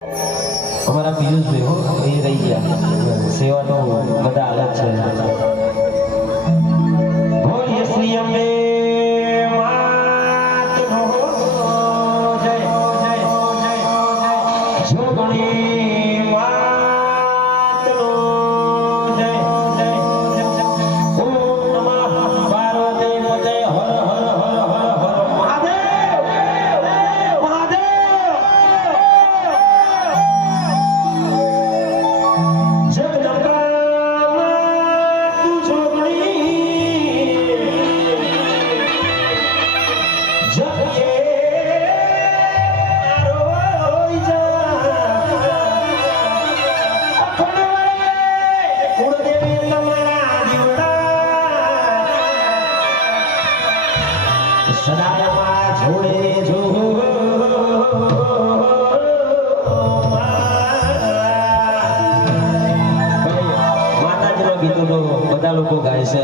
અમારા પિયુષભાઈ હો એ રહી ગયા સેવાનો બધા હાલત છે બોલીએ શ્રી અંબે માતનો જય જય જય જય જોગણી માતનો જય જય જય ઓમ નમઃ પાર્વતી પતે હર હર હર હર હર મહાદેવ મહાદેવ સદાયમાં જોડે જો માતાજીનો ગીતો તો બધા લોકો ગાય છે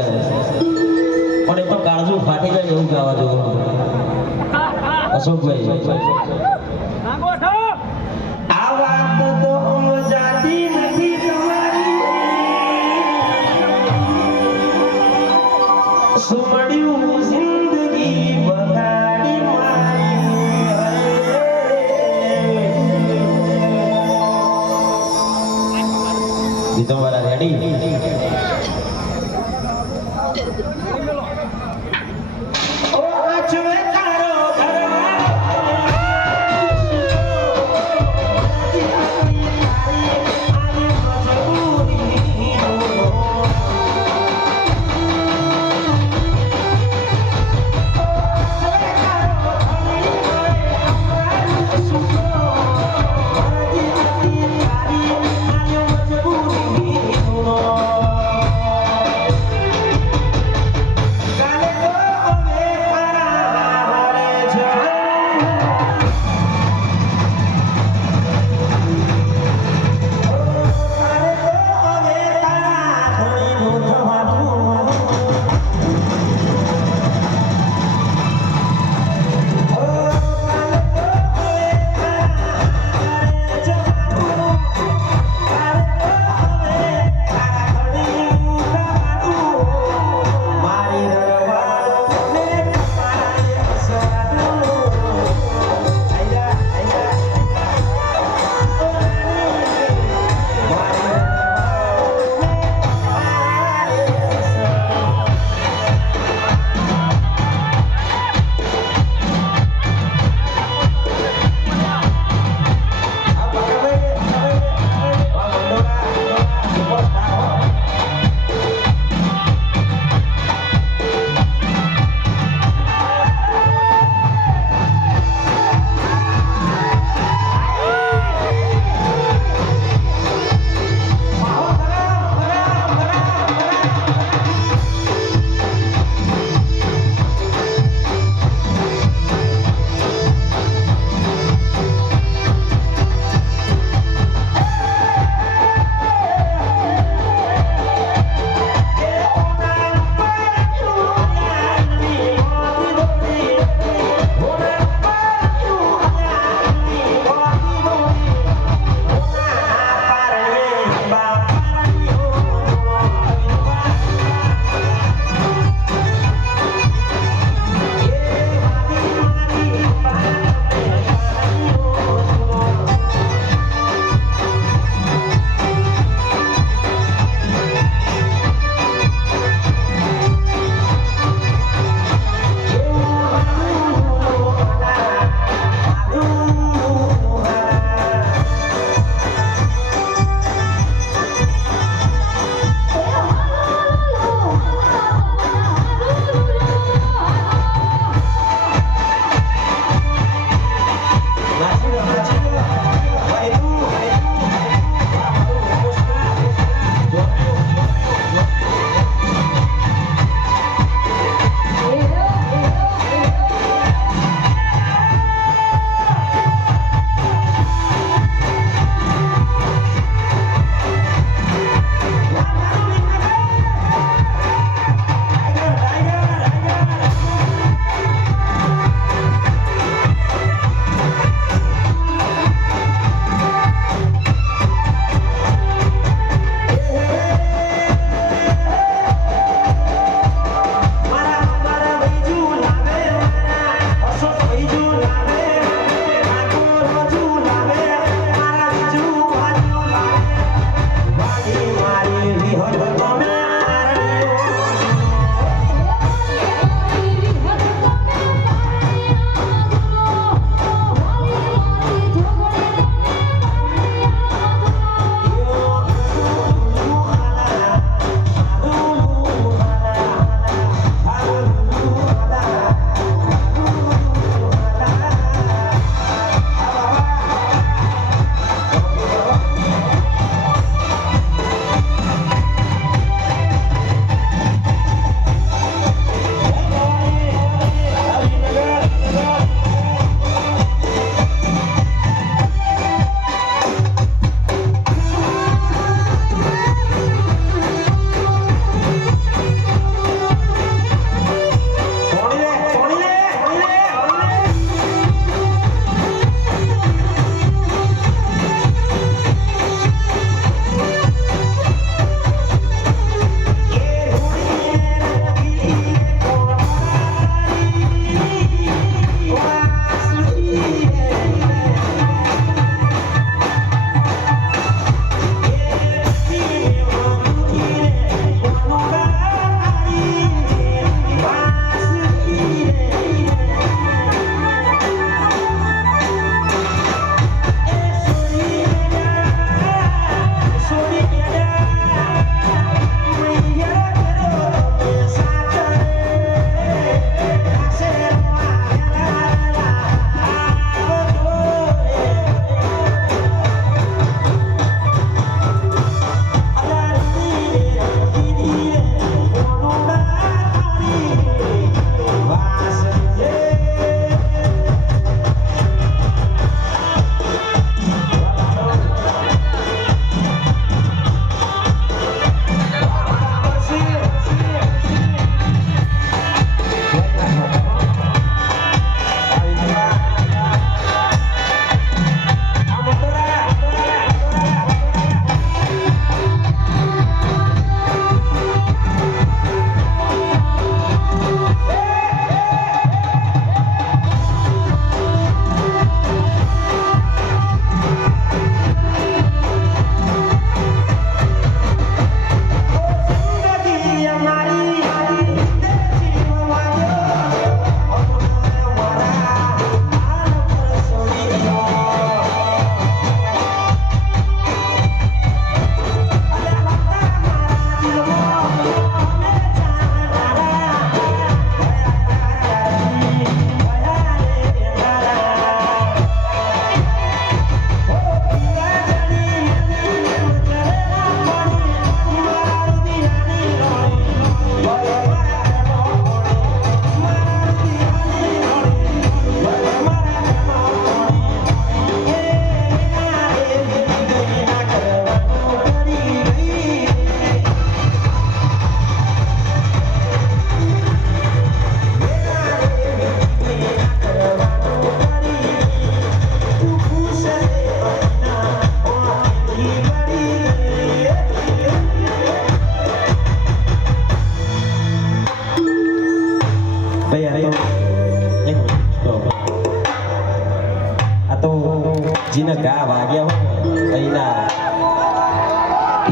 પણ એ તો કાળજું ફાટી જાય એવું ગાવા જોવું અશોકભાઈ આ વાત તો જાતી નથી તમારી સુમડ્યું જિંદગી બગાડી મારી ગીતો વાળા રેડી Oh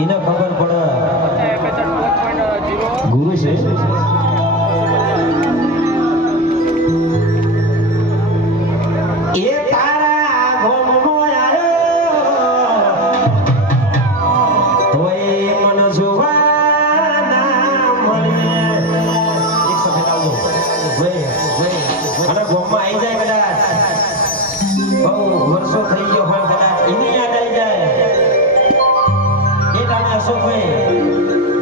એને ખબર પડે ગુરુ છે એ તારા ગોમનો આયો તોય મન જોવાના મળે એક સફેદ આવજો ભાઈ અને ગોમમાં આવી જાય કદાચ બહુ વર્ષો થઈ ગયો હોય કદાચ એની યાદ આવી જાય એ ટાણે અશોકભાઈ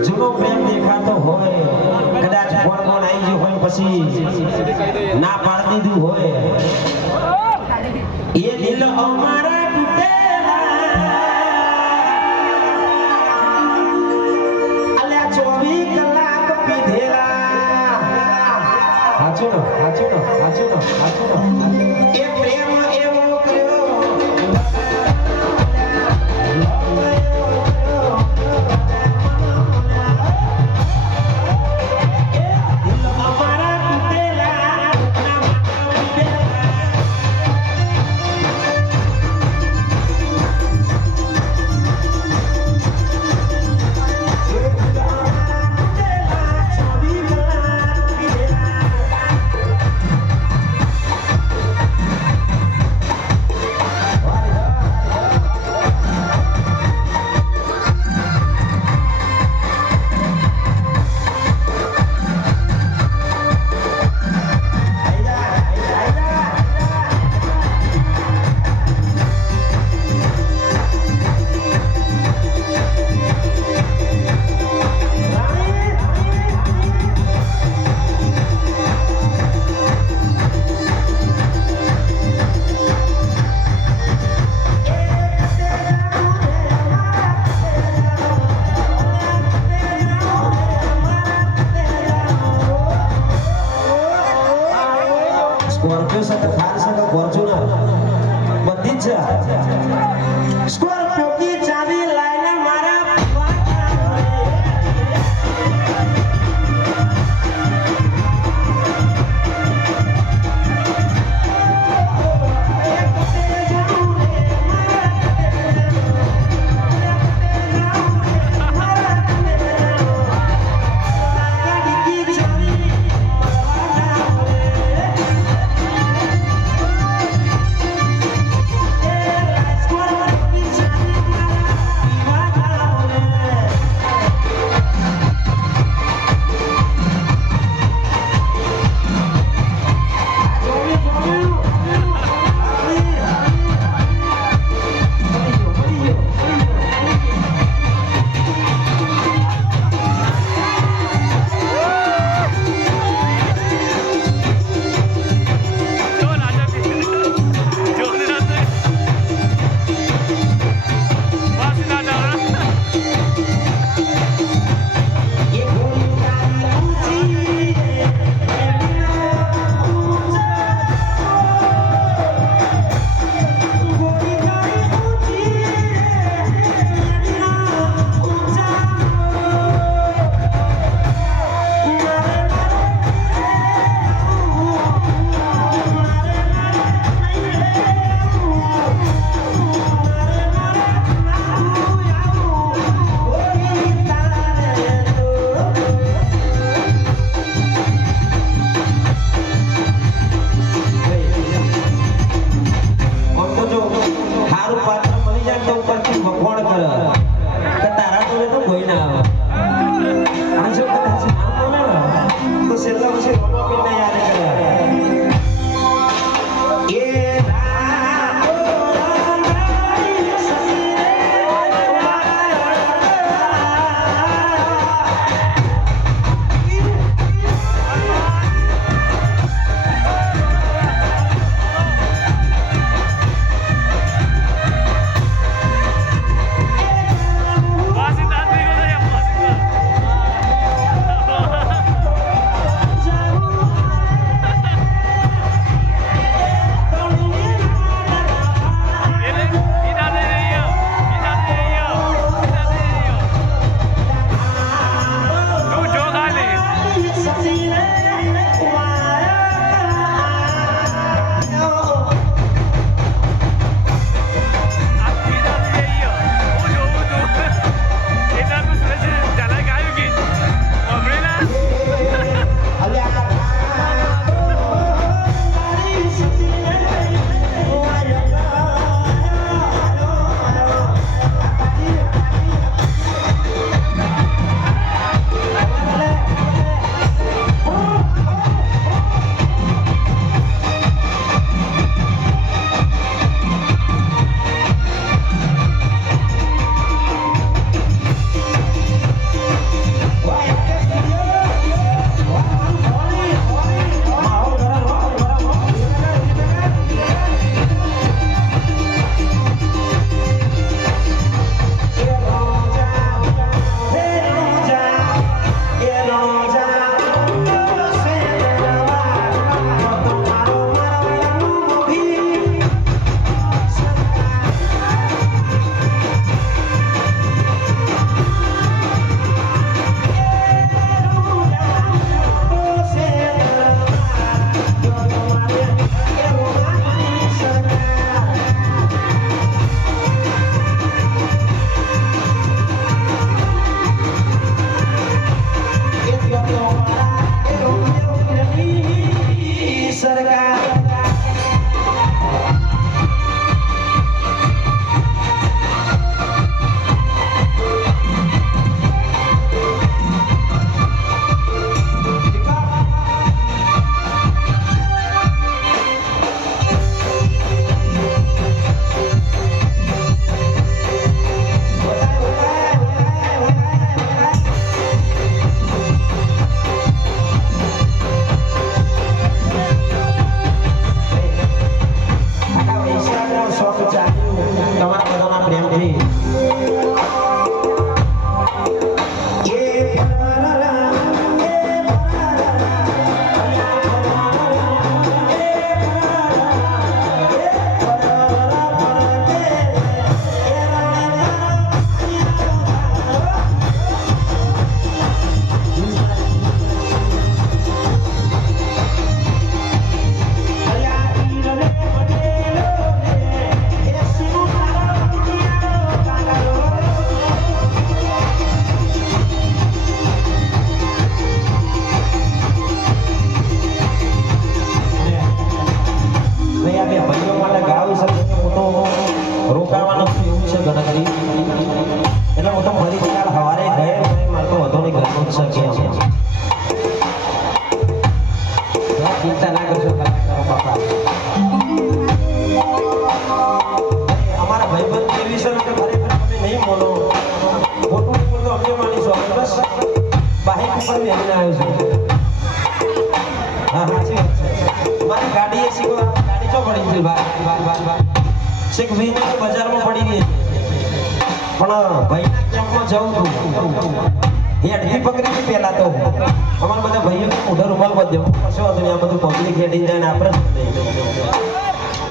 જૂનો પ્રેમ દેખાતો હોય કદાચ કોણ આવી ગયો હોય પછી ના પાડી દીધું હોય એ દિલ અમારા તૂટેલા અલ્યા 24 કલાક પીધેલા હાચું એ પ્રેમ એવો કર્યો સ્કોર્પિયો સાથે કાર સાથે ફોર્ચ્યુનર બધી જ છે સ્કોર્પિયો કી ચાવી લાઈને મારા બજારમાં પડી ગઈ પણ ભાઈના કેમ્પમાં જવું હેડથી પકડી પેલા તો અમારા બધા ભાઈઓ મોઢા રૂમાલ બાંધ દેવું કશો વાંધો નહીં આ બધું પબ્લિક હેડી જાય ને આપણે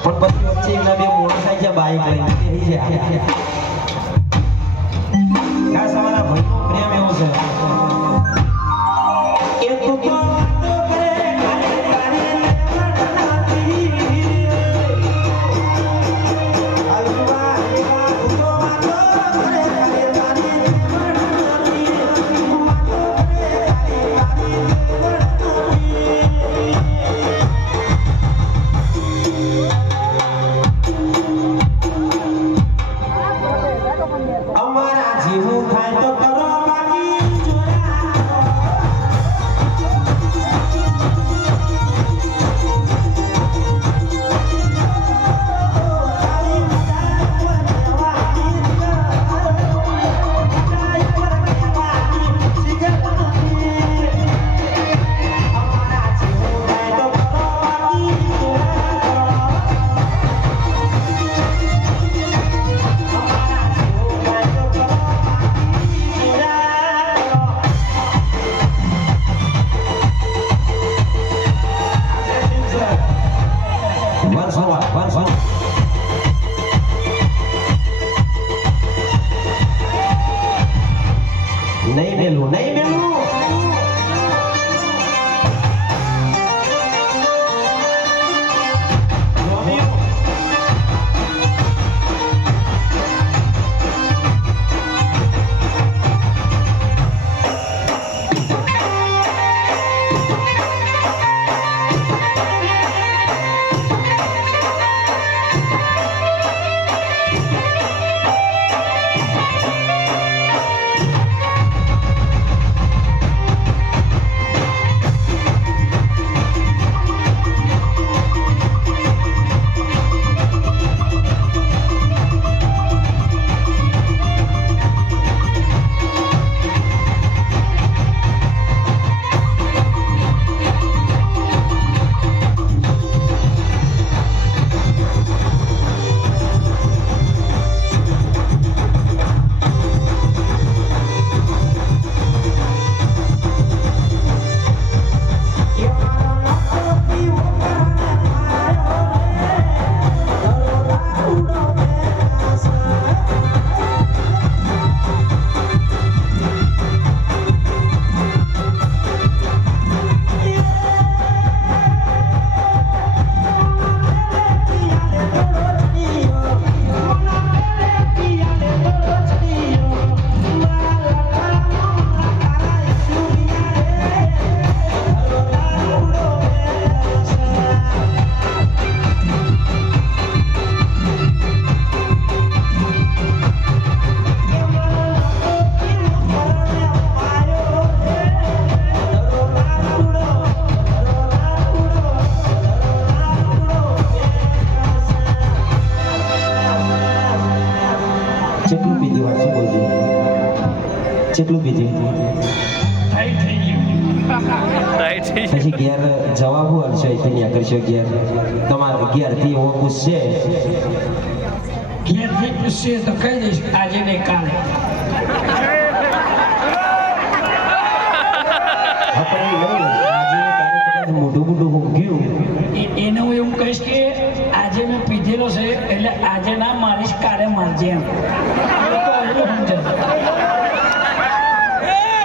પણ પછી વચ્ચે એમના બે મોટરસાઇકલ છે બાઇક લઈને બેસી જાય ખાસ અમારા ભાઈનો પ્રેમ એવો છે એ તો નહીં મેલું કેટલું પીધું પછી ઘેર જવાબ હશે અહીંથી કરશો ઘેર તમારે ઘેરથી એવો પૂછશે ઘેરથી પૂછશે તો કહી દઈશ આજે નહીં કાલે. મોટું મોટું ઊંઘ્યું એને હું એવું કહીશ કે આજે મેં પીધેલો છે એટલે આજે ના મારીશ કાલે મારજે એમ.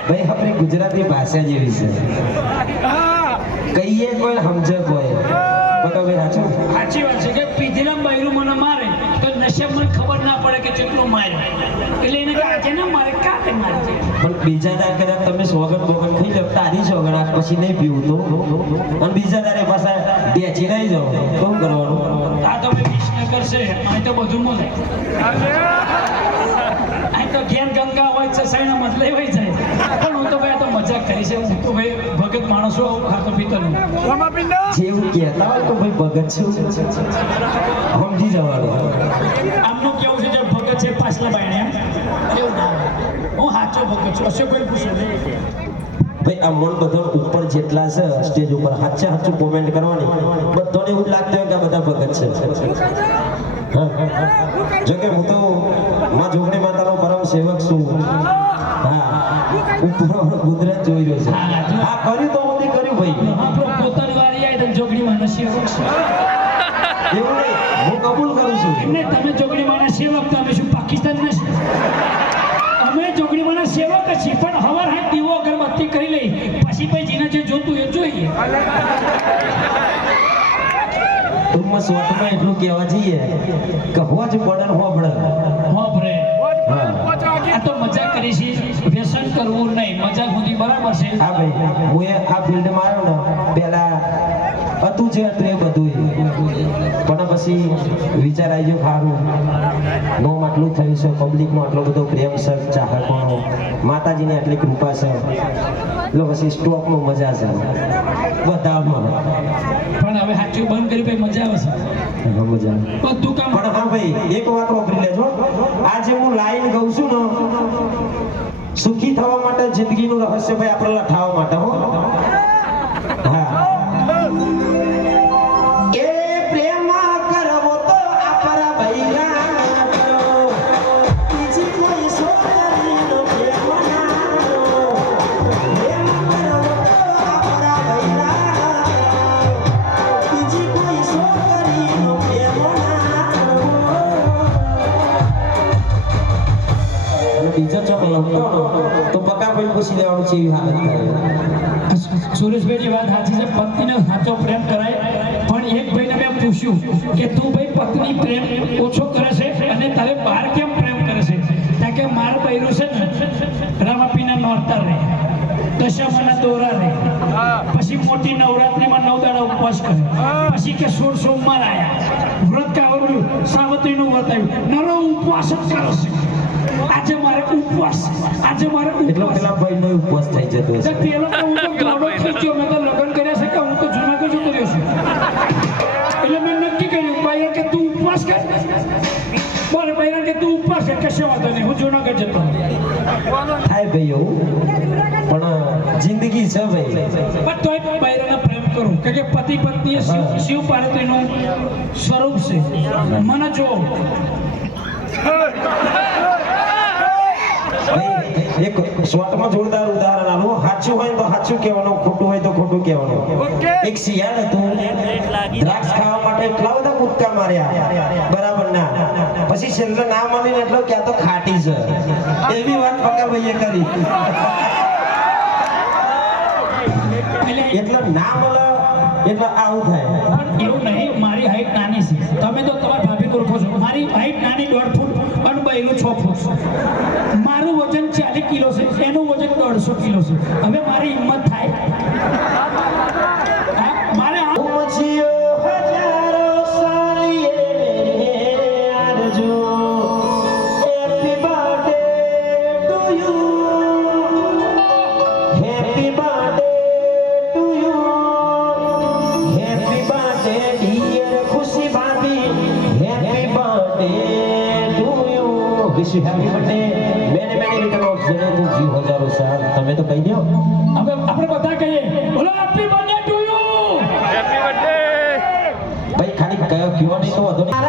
ભાઈ આપણી ગુજરાતી ભાષા જેવી છે કહીએ કોઈ સમજે કોઈ બતાવે સાચું સાચી વાત છે કે પીધેલા બૈરું મને મારે તો નશેબ મને ખબર ના પડે કે કેટલો માર્યો એટલે એને કે આજે ના મારે કાલે મારજે. પણ બીજા દાડે કદાચ તમે સોગન બોગન ખાઈ લો તારી સોગન આજ પછી નહીં પીવું તો અને બીજા દાડે પાછા ડેચી નહીં જાઓ તો શું કરવાનું? આ તો ભાઈ વિષ્ણુ કરશે અહીં તો બધું મળે. અહીં તો ઘેર ગંગા હોય છે સાઈના મતલબ હોય જાય પણ હું તો ભાઈ આ તો મજાક કરી છે. હું તો ભાઈ ભગત માણસો આવું ખાતો પીતો નહીં. જેવું કહેતા હોય તો ભાઈ ભગત છું સમજી જવાનું. આમનું કેવું છે જે ભગત છે પાછલા બાયણે એમ એવું ના હોય. હું સાચો ભગત છું અશોકભાઈ પૂછે ભાઈ આ મન બધા ઉપર જેટલા છે સ્ટેજ ઉપર સાચે સાચું કોમેન્ટ કરવાની બધાને એવું લાગતું હોય કે આ બધા ભગત છે. જોકે હું તો માં જોગણી માતાનો પરમ સેવક છું. હા ઉપર ગુજરાત જોઈ રહ્યો છે. હા કર્યું તો હું કર્યું ભાઈ. આપણો પોતાની વારી આવી તો જોગણી માં સેવક છે એવું નહીં હું કબૂલ કરું છું. એમને તમે જોગણી માં સેવક તો અમે શું પાકિસ્તાન નથી. અમે જોગણી માં સેવક જ છીએ પણ હવાર હાથ દીવો અગરબત્તી કરી લઈ પછી ભાઈ જેને જે જોતું એ જોઈએ. ટૂંકમાં શોર્ટમાં એટલું કહેવા જઈએ કે હોજ બડન હો બડન બાપરે આ તો મજાક કરી છે વ્યસન કરવું નહીં મજાક સુધી બરાબર છે. હા ભાઈ હું આ ફિલ્ડમાં આવ્યો ને પહેલા હતું જે હતું એ બધું પણ પછી વિચાર આવી ગયો ખારું નોમ આટલું થયું છે પબ્લિકનો આટલો બધો પ્રેમ છે ચાહકોનો માતાજીની આટલી કૃપા છે એટલે પછી સ્ટોકમાં મજા છે બધામાં. પણ હવે સાચું બંધ કરી ભાઈ મજા આવે છે મજા બધું કામ. પણ હા ભાઈ એક વાત વાપરી લેજો આજે હું લાઈન ગઉં છું ને સુખી થવા માટે જિંદગીનું રહસ્ય ભાઈ આપણે લખાવવા માટે હો. હા એ પ્રેમ કરવો તો આપરા ભૈયા કરો બીજી કોઈ સોદરીનો પ્રેમ ના કરો. પ્રેમ કરવો તો આપરા ભૈયા બીજી કોઈ સોદરીનો પ્રેમ ના કરો. બીજો ચોક લખતો તો બકા ભાઈ પૂછી લેવાનું છે એવી હાલત થાય. સુરેશભાઈની વાત સાચી છે પત્નીને સાચો પ્રેમ કરાય પણ એક ભાઈને મેં પૂછ્યું કે તું ભાઈ પત્ની પ્રેમ ઓછો કરે છે અને તારે બહાર કેમ પ્રેમ કરે છે કારણ કે માર બૈરું છે ને રામાપીના નોરતા રહે દશામાના દોરા રહે પછી મોટી નવરાત્રીમાં 9 દાડા ઉપવાસ કરે પછી કે 16 સોમવાર આવ્યા વ્રત કાવડું સાવત્રીનું વ્રત આવ્યું નરો ઉપવાસ જ કરે છે. આજે મારે ઉપવાસ આજે મારે એટલો પેલા ભાઈનો ઉપવાસ થઈ જતો છે. પેલો તો હું તો ગાડો થઈ ગયો મેં તો લગ્ન કર્યા છે કે હું તો જુનાગઢ જતો રહ્યો છું એટલે મેં નક્કી કર્યું ભાઈ કે તું ઉપવાસ કર બોલે ભાઈ કે તું ઉપવાસ કર કશો વાંધો નહીં હું જુનાગઢ જતો થાય ભાઈ એવું પણ જિંદગી છે ભાઈ. પણ તોય બૈરાને પ્રેમ કરું કે પતિ પત્ની શિવ પાર્વતીનું સ્વરૂપ છે. મને જો એક શોર્ટમાં જોરદાર ઉદાહરણ આલું. સાચું હોય તો સાચું કહેવાનું ખોટું હોય તો ખોટું કહેવાનું. એક શિયાળ હતું દ્રાક્ષ ખાવા માટે એટલા બધા કૂદકા માર્યા બરાબર ના પછી છેલ્લે ના માનીને એટલો કે આ તો ખાટી છે એવી વાત પકા ભાઈએ કરી એટલે ના મળે એટલે આવું થાય. એવું નહીં મારી હાઈટ નાની છે તમે તો તમારા ભાભી ઓળખો છો મારી હાઈટ નાની 1.5 ફૂટ અને બૈરું 6 ફૂટ. મારું વજન 40 કિલો છે એનું વજન 150 કિલો છે. હવે મારી હિંમત થાય મારે મચીઓ હજારો સાલીએ આરજો happy birthday to you happy birthday to you happy birthday dear Khushi ભાભી happy birthday to you wish you happy birthday many many return of જને તું જીવ હજારો સાલ. તમે તો કહી દો હવે આપણે બધા કહીએ બોલો happy birthday to you happy birthday ભાઈ ખાલી કયો નહીં તો વધુ નહીં.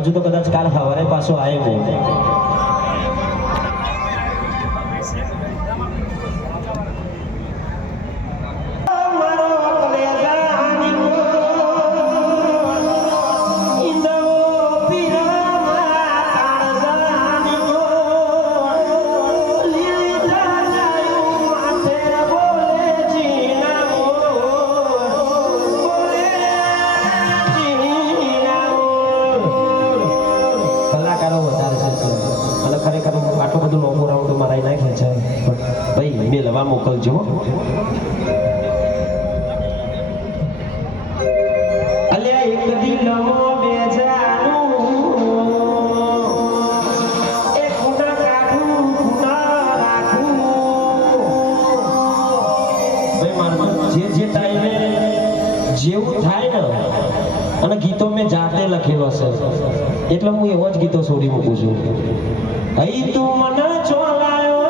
હજુ તો કદાચ કાલ સવારે પાછો આવ્યો. કલાકારો વધારે છે અને ખરેખર આટલું બધું લોંગો રાઉન્ડ મારાઈ નાખે છે પણ ભાઈ મેલવા મોકલજો હો. અલ્યા એક દિલમો બેજાનું એ ખૂણા કાઢું ખૂણા રાખું. ભાઈ મારું જે ટાઈમે જેવું થાય ને અને ગીતો મેં જાતે લખેલો છે એટલે હું એવો જ ગીતો છોડી મૂકું છું. અહીં તું મને ચોલાયો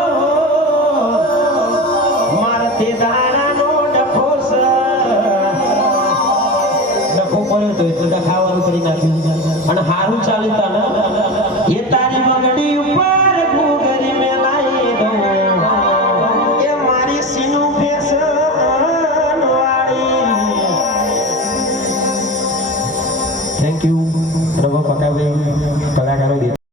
મારા તે દાણાનો ડખો છે. ડખો પડ્યો તો એટલે ડખાવાનું કરી નાખ્યું અને હારું ચાલતા ને એ તારી બગડી ઉપર ઘૂઘરી મેલાઈ દઉં એ મારી સીનું ફેશન વાળી. થેન્ક યુ રવા પકાભાઈ કલાકારો